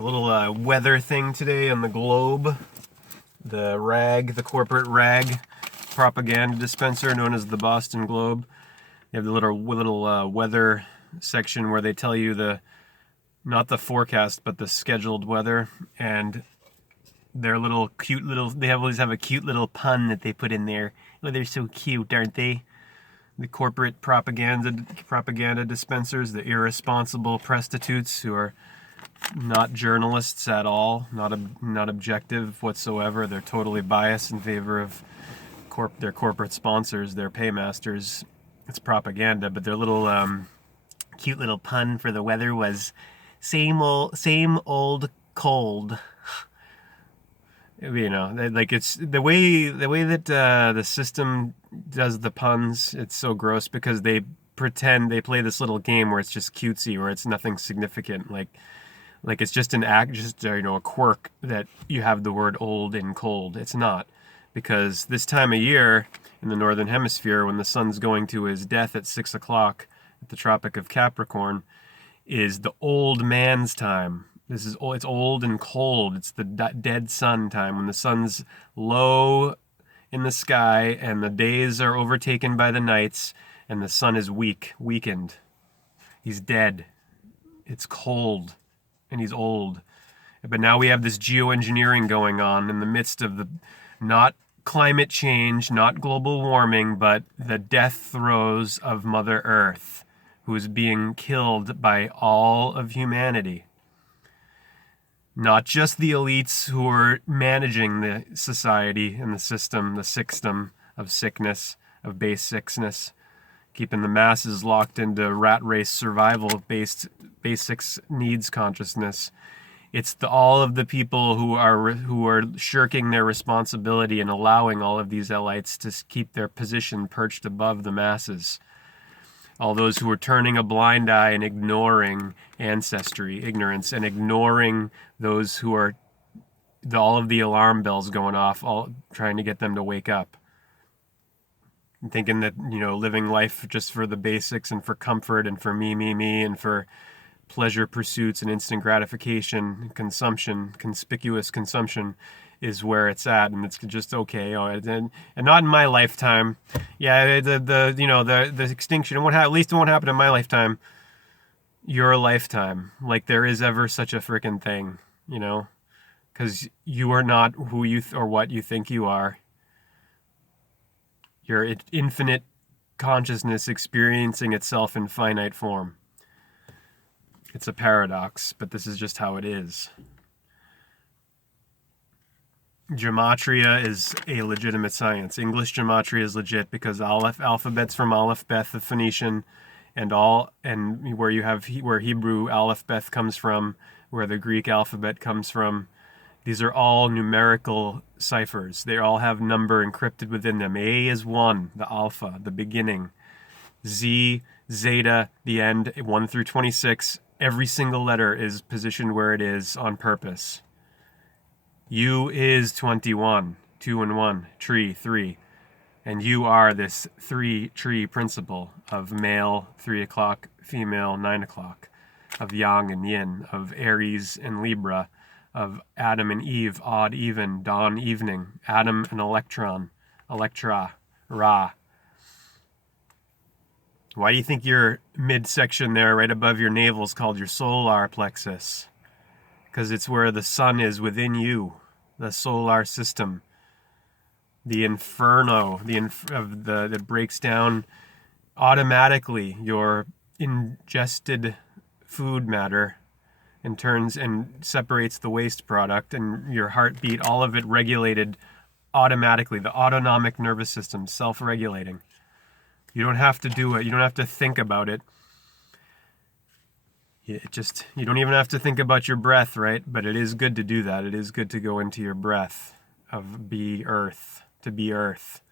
A little weather thing today on the globe. The corporate rag propaganda dispenser known as the Boston Globe. They have the little weather section where they tell you not the forecast, but the scheduled weather. And they always have a cute little pun that they put in there. Oh, they're so cute, aren't they? The corporate propaganda dispensers, the irresponsible prostitutes who are not journalists at all, not objective whatsoever. They're totally biased in favor of their corporate sponsors, their paymasters. It's propaganda, but their little cute little pun for the weather was same old cold. You know, like it's the way that the system does the puns. It's so gross because they play this little game where it's just cutesy, where it's nothing significant, like it's just a quirk that you have the word old and cold. It's not, because this time of year in the northern hemisphere, when the sun's going to his death at 6 o'clock at the Tropic of Capricorn, is the old man's time. It's old and cold. It's the dead sun time, when the sun's low in the sky and the days are overtaken by the nights and the sun is weakened. He's dead. It's cold and he's old. But now we have this geoengineering going on in the midst of not climate change, not global warming, but the death throes of Mother Earth, who is being killed by all of humanity. Not just the elites who are managing the society and the system of sickness, of base sickness, keeping the masses locked into rat race survival-based basics needs consciousness. It's all of the people who are shirking their responsibility and allowing all of these elites to keep their position perched above the masses. All those who are turning a blind eye and ignoring ancestry, ignorance, and ignoring those who are all of the alarm bells going off, all trying to get them to wake up. And thinking that, living life just for the basics and for comfort and for me, and for pleasure pursuits and instant gratification, consumption, conspicuous consumption is where it's at, and it's just okay. And not in my lifetime. Yeah, the extinction, at least it won't happen in my lifetime. Your lifetime, like there is ever such a freaking thing, because you are not who you or what you think you are. You're infinite consciousness experiencing itself in finite form. It's a paradox, but this is just how it is. Gematria is a legitimate science. English gematria is legit because alphabets from Aleph Beth of Phoenician and where Hebrew Aleph Beth comes from, where the Greek alphabet comes from. These are all numerical ciphers. They all have number encrypted within them. A is 1, the alpha, the beginning. Z, zeta, the end, 1 through 26. Every single letter is positioned where it is on purpose. U is 21, 2 and 1, tree, 3. And you are this 3-tree principle of male, 3 o'clock, female, 9 o'clock, of yang and yin, of Aries and Libra, of Adam and Eve, odd, even, dawn, evening, atom and electron, electra, Ra. Why do you think your midsection there, right above your navel, is called your solar plexus? Because it's where the sun is within you, the solar system, the inferno, that breaks down automatically your ingested food matter and turns and separates the waste product, and your heartbeat, all of it regulated automatically. The autonomic nervous system, self-regulating. You don't have to do it. You don't have to think about it. You don't even have to think about your breath, right? But it is good to do that. It is good to go into your breath of be earth, to be earth.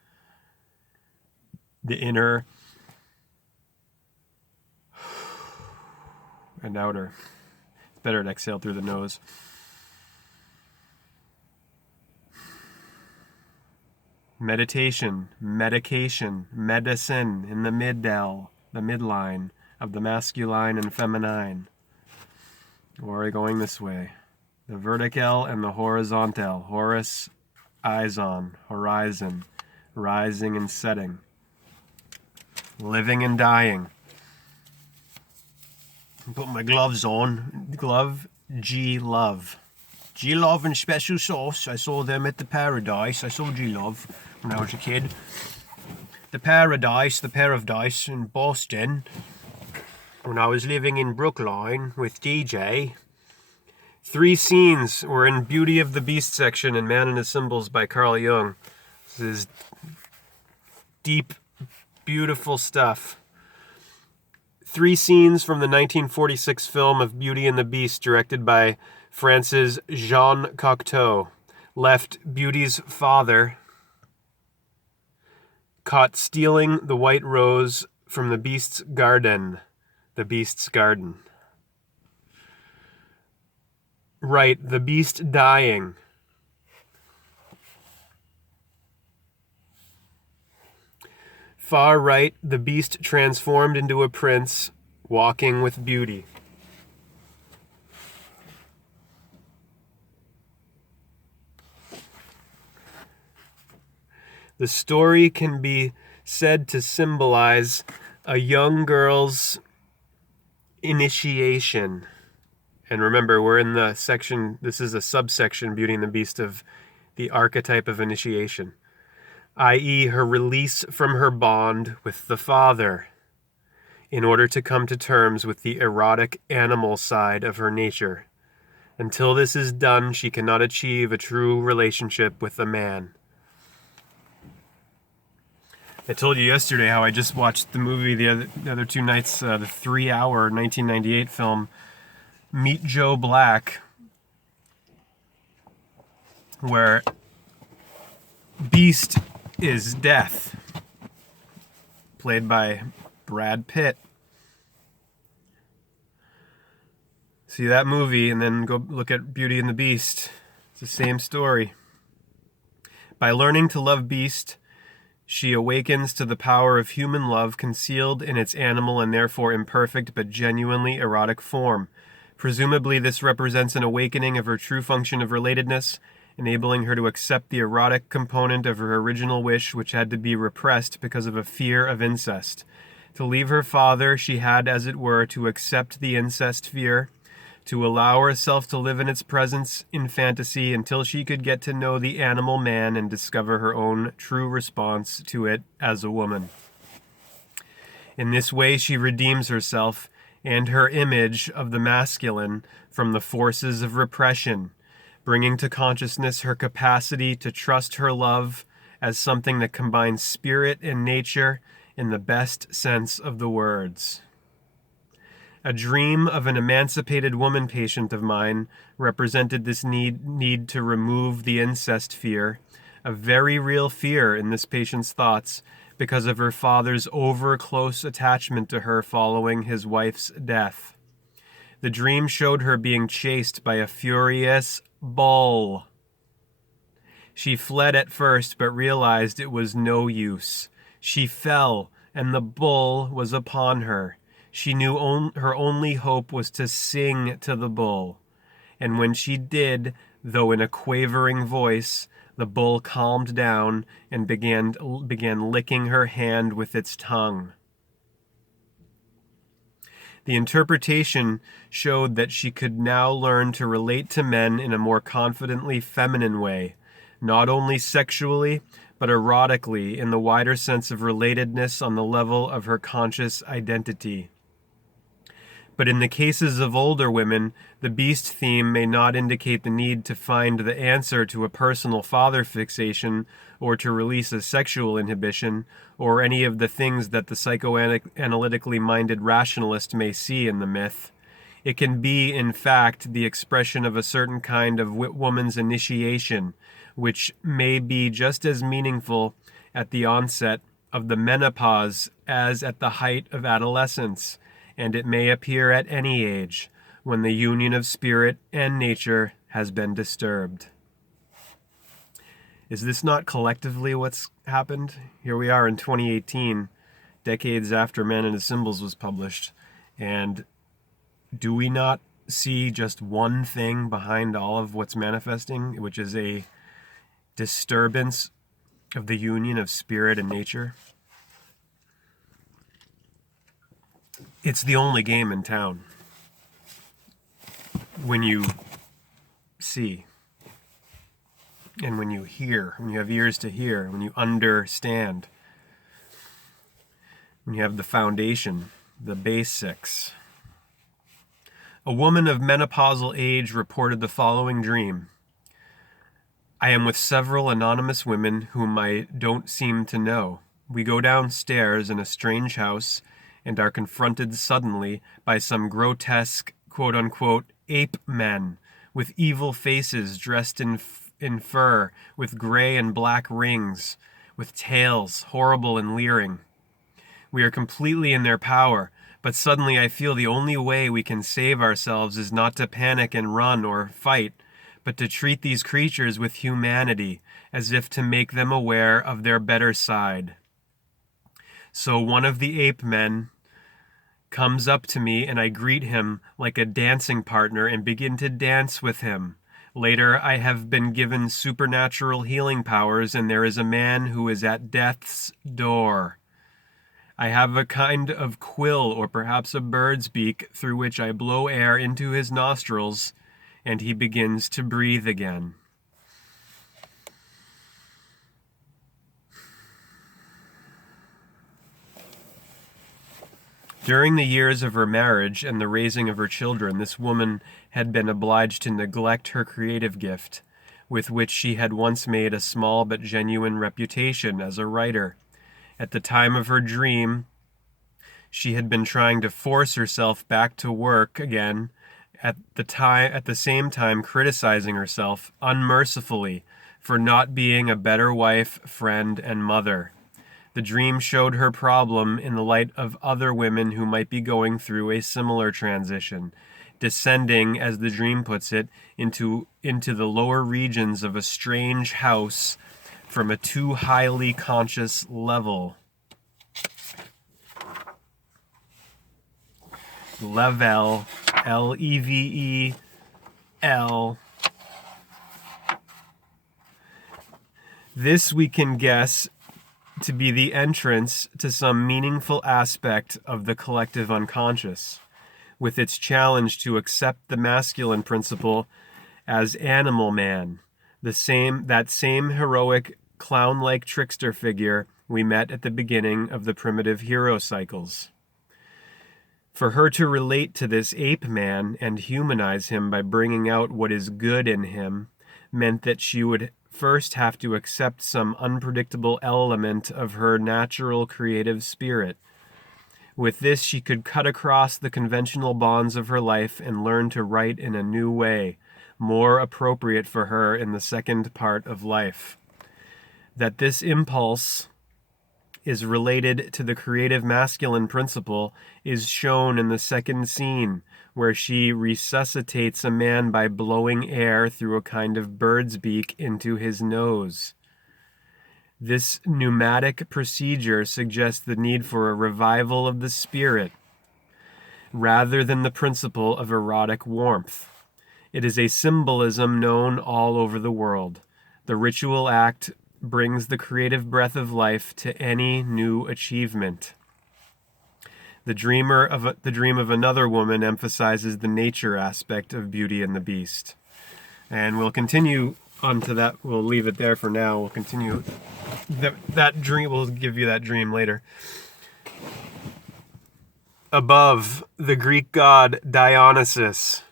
The inner and outer. It's better to exhale through the nose. meditation, medication, medicine in the middle, the midline of the masculine and feminine. Or are we going this way? The vertical and the horizontal. Horus, eyes on, horizon, rising and setting, living and dying. Put my gloves on. Glove, G-Love. G-Love and special sauce. I saw them at the Paradise. I saw G-Love when I was a kid. The Paradise, the pair of dice in Boston. When I was living in Brookline with DJ. 3 scenes were in Beauty of the Beast section in Man and His Symbols by Carl Jung. This is deep, beautiful stuff. 3 scenes from the 1946 film of Beauty and the Beast, directed by France's Jean Cocteau, left Beauty's father caught stealing the white rose from the Beast's garden. The Beast's garden. Right, the Beast dying. Far right, the Beast transformed into a prince, walking with Beauty. The story can be said to symbolize a young girl's initiation. And remember, we're in the section, this is a subsection, Beauty and the Beast, of the archetype of initiation, i.e. her release from her bond with the father in order to come to terms with the erotic animal side of her nature. Until this is done, she cannot achieve a true relationship with a man. I told you yesterday how I just watched the movie the other 2 nights, the 3-hour 1998 film Meet Joe Black, where Beast is Death, played by Brad Pitt. See that movie and then go look at Beauty and the Beast. It's the same story. By learning to love Beast, she awakens to the power of human love concealed in its animal and therefore imperfect but genuinely erotic form. Presumably, this represents an awakening of her true function of relatedness, enabling her to accept the erotic component of her original wish, which had to be repressed because of a fear of incest. To leave her father, she had, as it were, to accept the incest fear, to allow herself to live in its presence in fantasy until she could get to know the animal man and discover her own true response to it as a woman. In this way, she redeems herself and her image of the masculine from the forces of repression, bringing to consciousness her capacity to trust her love as something that combines spirit and nature in the best sense of the words. A dream of an emancipated woman patient of mine represented this need to remove the incest fear, a very real fear in this patient's thoughts, because of her father's over-close attachment to her following his wife's death. The dream showed her being chased by a furious bull. She fled at first, but realized it was no use. She fell, and the bull was upon her. She knew her only hope was to sing to the bull. And when she did, though in a quavering voice, the bull calmed down and began licking her hand with its tongue. The interpretation showed that she could now learn to relate to men in a more confidently feminine way, not only sexually, but erotically in the wider sense of relatedness on the level of her conscious identity. But in the cases of older women, the beast theme may not indicate the need to find the answer to a personal father fixation or to release a sexual inhibition or any of the things that the psychoanalytically minded rationalist may see in the myth. It can be, in fact, the expression of a certain kind of woman's initiation, which may be just as meaningful at the onset of the menopause as at the height of adolescence, and it may appear at any age when the union of spirit and nature has been disturbed. Is this not collectively what's happened? Here we are in 2018, decades after Man and His Symbols was published, and do we not see just one thing behind all of what's manifesting, which is a disturbance of the union of spirit and nature? It's the only game in town. When you see, and when you hear, when you have ears to hear, when you understand, when you have the foundation, the basics. A woman of menopausal age reported the following dream. I am with several anonymous women whom I don't seem to know. We go downstairs in a strange house and are confronted suddenly by some grotesque, quote-unquote, ape men with evil faces dressed in fur, with gray and black rings, with tails, horrible and leering. We are completely in their power, but suddenly I feel the only way we can save ourselves is not to panic and run or fight, but to treat these creatures with humanity, as if to make them aware of their better side. So one of the ape men comes up to me and I greet him like a dancing partner and begin to dance with him. Later, I have been given supernatural healing powers and there is a man who is at death's door. I have a kind of quill or perhaps a bird's beak through which I blow air into his nostrils and he begins to breathe again. During the years of her marriage and the raising of her children, this woman had been obliged to neglect her creative gift, with which she had once made a small but genuine reputation as a writer. At the time of her dream, she had been trying to force herself back to work again, at the same time criticizing herself unmercifully for not being a better wife, friend, and mother. The dream showed her problem in the light of other women who might be going through a similar transition, descending, as the dream puts it, into the lower regions of a strange house from a too highly conscious level. Level, Level. This we can guess to be the entrance to some meaningful aspect of the collective unconscious, with its challenge to accept the masculine principle as animal man, that same heroic clown-like trickster figure we met at the beginning of the primitive hero cycles. For her to relate to this ape man and humanize him by bringing out what is good in him meant that she would first have to accept some unpredictable element of her natural creative spirit. With this, she could cut across the conventional bonds of her life and learn to write in a new way, more appropriate for her in the second part of life. That this impulse is related to the creative masculine principle is shown in the second scene, where she resuscitates a man by blowing air through a kind of bird's beak into his nose. This pneumatic procedure suggests the need for a revival of the spirit, rather than the principle of erotic warmth. It is a symbolism known all over the world. The ritual act brings the creative breath of life to any new achievement. The dream of another woman emphasizes the nature aspect of Beauty and the Beast. And we'll continue on to that. We'll leave it there for now. We'll continue that dream. We'll give you that dream later. Above, the Greek god Dionysus,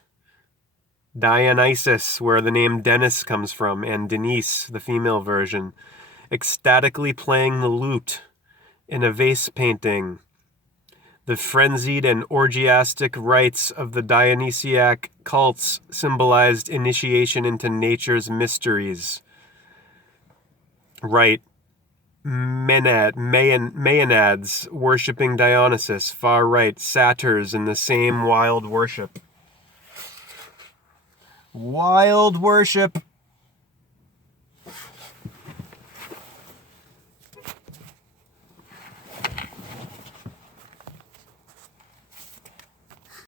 where the name Dennis comes from, and Denise, the female version, ecstatically playing the lute in a vase painting. The frenzied and orgiastic rites of the Dionysiac cults symbolized initiation into nature's mysteries. Right. Maenads worshipping Dionysus, far right, satyrs in the same wild worship. Wild worship!